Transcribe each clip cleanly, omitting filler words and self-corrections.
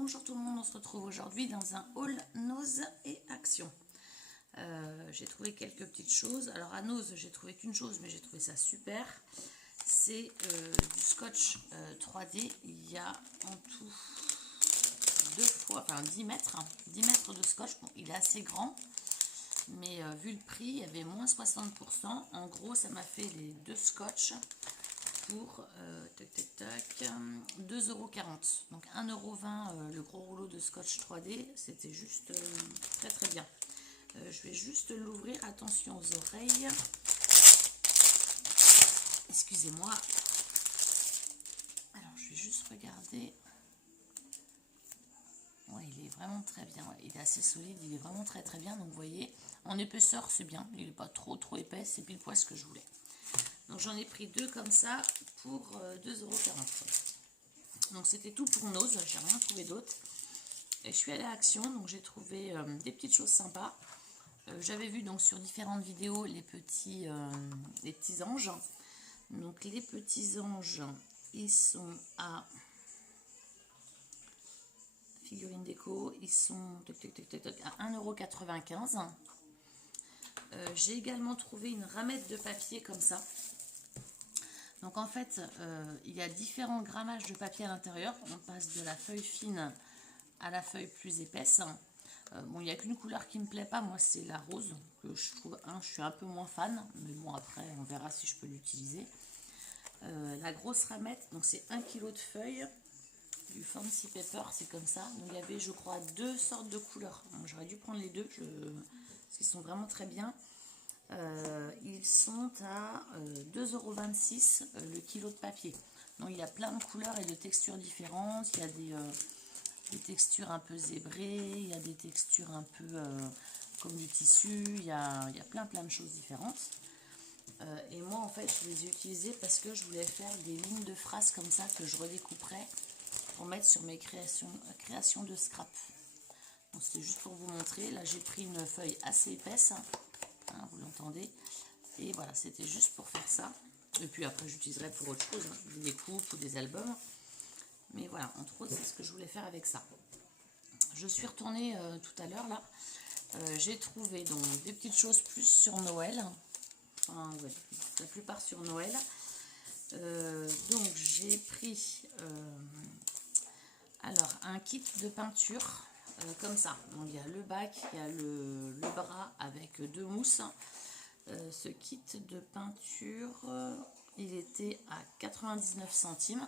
Bonjour tout le monde, on se retrouve aujourd'hui dans un haul Nose et Action. J'ai trouvé quelques petites choses. Alors à Nose, j'ai trouvé qu'une chose, mais j'ai trouvé ça super. C'est du scotch 3D. Il y a en tout 10 mètres. 10 mètres de scotch. Bon, il est assez grand, mais vu le prix, il y avait moins 60%. En gros, ça m'a fait les deux scotch pour 2,40 €. Donc 1,20 € le gros rouleau de scotch 3D. C'était juste très très bien. Je vais juste l'ouvrir. Attention aux oreilles. Excusez-moi. Alors je vais juste regarder. Ouais, il est vraiment très bien. Ouais, il est assez solide. Il est vraiment très très bien. Donc vous voyez, en épaisseur c'est bien. Il n'est pas trop épais. C'est pile poil ce que je voulais. Donc j'en ai pris deux comme ça pour 2,40 €. Donc c'était tout pour Nose, j'ai rien trouvé d'autre. Et je suis allée à Action, donc j'ai trouvé des petites choses sympas. J'avais vu donc sur différentes vidéos les petits anges. Donc les petits anges, ils sont à figurine déco, ils sont à 1,95 €. J'ai également trouvé une ramette de papier comme ça. Donc en fait, il y a différents grammages de papier à l'intérieur. On passe de la feuille fine à la feuille plus épaisse. Bon, il n'y a qu'une couleur qui me plaît pas, moi c'est la rose, que je trouve, je suis un peu moins fan, mais bon après on verra si je peux l'utiliser. La grosse ramette, donc c'est 1 kg de feuilles, du Fancy Paper, c'est comme ça. Donc il y avait je crois deux sortes de couleurs. J'aurais dû prendre les deux, parce qu'ils sont vraiment très bien. Ils sont à 2,26 € le kilo de papier. Donc il y a plein de couleurs et de textures différentes. Il y a des textures un peu zébrées, il y a des textures un peu comme du tissu, il y a plein de choses différentes. Et moi en fait je les ai utilisées parce que je voulais faire des lignes de phrases comme ça que je redécouperais pour mettre sur mes créations de scrap. Donc c'était juste pour vous montrer. Là j'ai pris une feuille assez épaisse, hein, vous l'entendez, et voilà, c'était juste pour faire ça. Et puis après j'utiliserai pour autre chose, hein, des coupes ou des albums. Mais voilà, entre autres, c'est ce que je voulais faire avec ça. Je suis retournée tout à l'heure là. J'ai trouvé donc des petites choses plus sur Noël. Enfin, ouais, la plupart sur Noël. Donc j'ai pris alors un kit de peinture comme ça. Donc il y a le bac, il y a le bras avec deux mousses. Ce kit de peinture, il était à 99 centimes.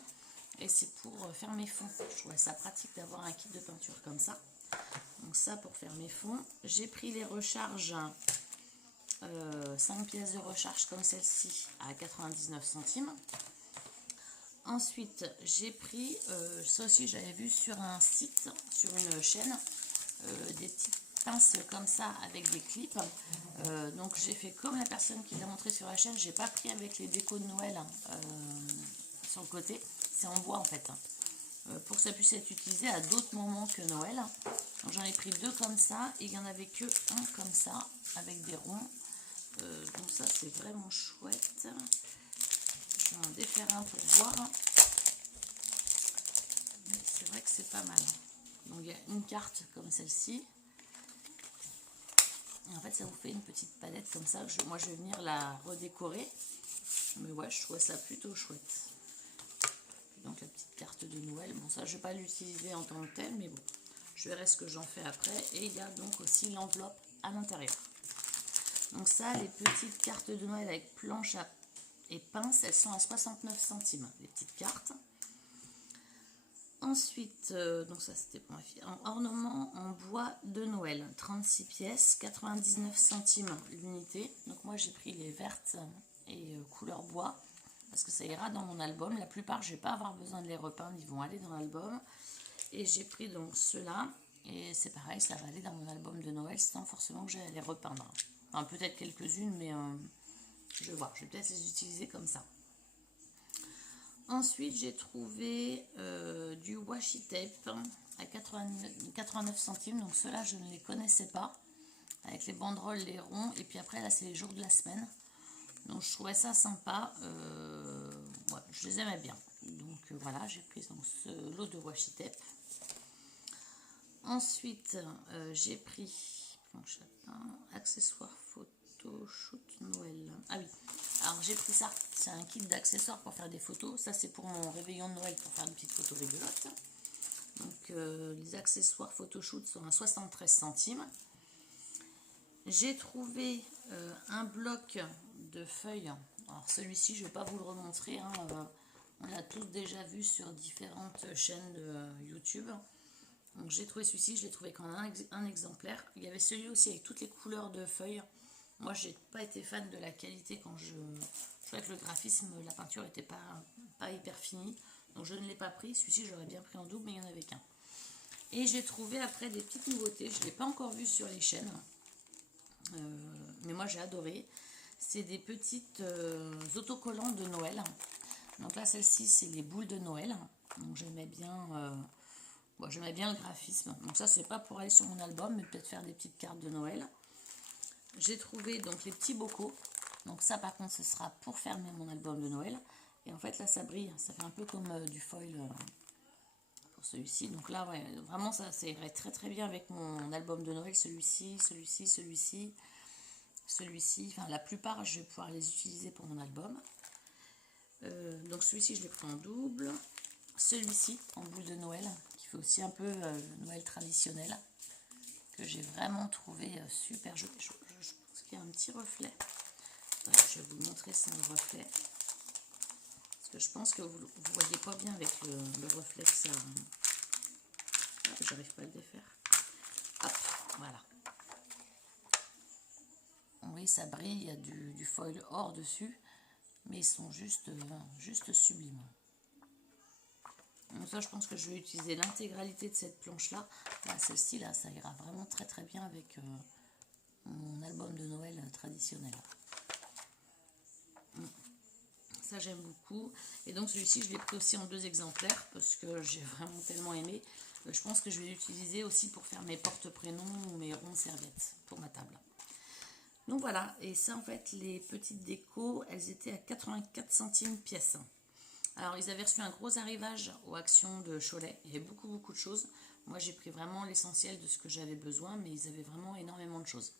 Et c'est pour faire mes fonds. Je trouvais ça pratique d'avoir un kit de peinture comme ça. Donc ça pour faire mes fonds. J'ai pris les recharges, 5 pièces de recharge comme celle-ci à 99 centimes. Ensuite j'ai pris, ça aussi j'avais vu sur un site, sur une chaîne, des petites pinces comme ça avec des clips. Donc j'ai fait comme la personne qui l'a montré sur la chaîne. J'ai pas pris avec les décos de Noël sur le côté. C'est en bois en fait, pour que ça puisse être utilisé à d'autres moments que Noël. J'en ai pris deux comme ça et il n'y en avait que un comme ça avec des ronds. Donc ça c'est vraiment chouette. Je vais en défaire un pour voir. Mais c'est vrai que c'est pas mal. Donc il y a une carte comme celle-ci. Et en fait ça vous fait une petite palette comme ça. Moi je vais venir la redécorer. Mais ouais, je trouve ça plutôt chouette. Donc la petite carte de Noël, bon ça je vais pas l'utiliser en tant que tel, mais bon, je verrai ce que j'en fais après. Et il y a donc aussi l'enveloppe à l'intérieur. Donc ça, les petites cartes de Noël avec planche et pince, elles sont à 69 centimes, les petites cartes. Ensuite, donc ça c'était pour ma fille, en ornement en bois de Noël, 36 pièces, 99 centimes l'unité. Donc moi j'ai pris les vertes et couleur bois, parce que ça ira dans mon album. La plupart, je ne vais pas avoir besoin de les repeindre, ils vont aller dans l'album. Et j'ai pris donc ceux-là, et c'est pareil, ça va aller dans mon album de Noël sans forcément que j'aille les repeindre. Enfin, peut-être quelques-unes, mais je vais voir, je vais peut-être les utiliser comme ça. Ensuite, j'ai trouvé du washi tape à 89 centimes, donc ceux-là, je ne les connaissais pas, avec les banderoles, les ronds, et puis après, là, c'est les jours de la semaine. Donc je trouvais ça sympa, ouais, je les aimais bien. Donc voilà, j'ai pris donc ce lot de washi tape. Ensuite, j'ai pris planche à pain, accessoires photo shoot Noël. Ah oui, alors j'ai pris ça, c'est un kit d'accessoires pour faire des photos. Ça c'est pour mon réveillon de Noël pour faire des petites photos rigolotes. Donc les accessoires photoshoot sont à 73 centimes. J'ai trouvé un bloc de feuilles. Alors celui-ci, je ne vais pas vous le remontrer. Hein, on l'a tous déjà vu sur différentes chaînes de YouTube. Donc j'ai trouvé celui-ci, je l'ai trouvé qu'en un exemplaire. Il y avait celui aussi avec toutes les couleurs de feuilles. Moi, j'ai pas été fan de la qualité quand je trouvais que le graphisme, la peinture n'était pas hyper finie. Donc je ne l'ai pas pris. Celui-ci, j'aurais bien pris en double, mais il n'y en avait qu'un. Et j'ai trouvé après des petites nouveautés. Je ne l'ai pas encore vu sur les chaînes. Mais moi j'ai adoré. C'est des petites autocollants de Noël. Donc là celle-ci c'est les boules de Noël. Donc j'aimais bien le graphisme. Donc ça c'est pas pour aller sur mon album, mais peut-être faire des petites cartes de Noël. J'ai trouvé donc les petits bocaux. Donc ça par contre ce sera pour fermer mon album de Noël. Et en fait là ça brille, ça fait un peu comme du foil pour celui-ci. Donc là ouais, vraiment ça irait très très bien avec mon album de Noël. Celui-ci, enfin la plupart je vais pouvoir les utiliser pour mon album. Donc celui-ci je l'ai pris en double. Celui-ci en boule de Noël qui fait aussi un peu Noël traditionnel, que j'ai vraiment trouvé super joli. Je pense qu'il y a un petit reflet. Je vais vous montrer sans le reflet, parce que je pense que vous ne voyez pas bien avec le reflet que ça. J'arrive pas à le défaire. Hop, voilà. Oui, ça brille, il y a du foil or dessus, mais ils sont juste sublimes. Donc ça, je pense que je vais utiliser l'intégralité de cette planche-là. Là, celle-ci, là, ça ira vraiment très très bien avec mon album de Noël traditionnel. Ça, j'aime beaucoup. Et donc, celui-ci, je l'ai pris aussi en 2 exemplaires parce que j'ai vraiment tellement aimé. Je pense que je vais l'utiliser aussi pour faire mes porte-prénoms ou mes rondes serviettes pour ma table. Donc voilà, et ça en fait, les petites décos, elles étaient à 84 centimes pièce. Alors ils avaient reçu un gros arrivage aux actions de Cholet, il y avait beaucoup de choses. Moi j'ai pris vraiment l'essentiel de ce que j'avais besoin, mais ils avaient vraiment énormément de choses.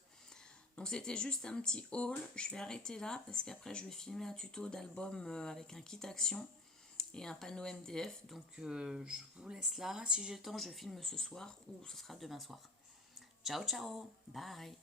Donc c'était juste un petit haul, je vais arrêter là parce qu'après je vais filmer un tuto d'album avec un kit action et un panneau MDF. Donc je vous laisse là, si j'ai le temps je filme ce soir ou ce sera demain soir. Ciao ciao, bye.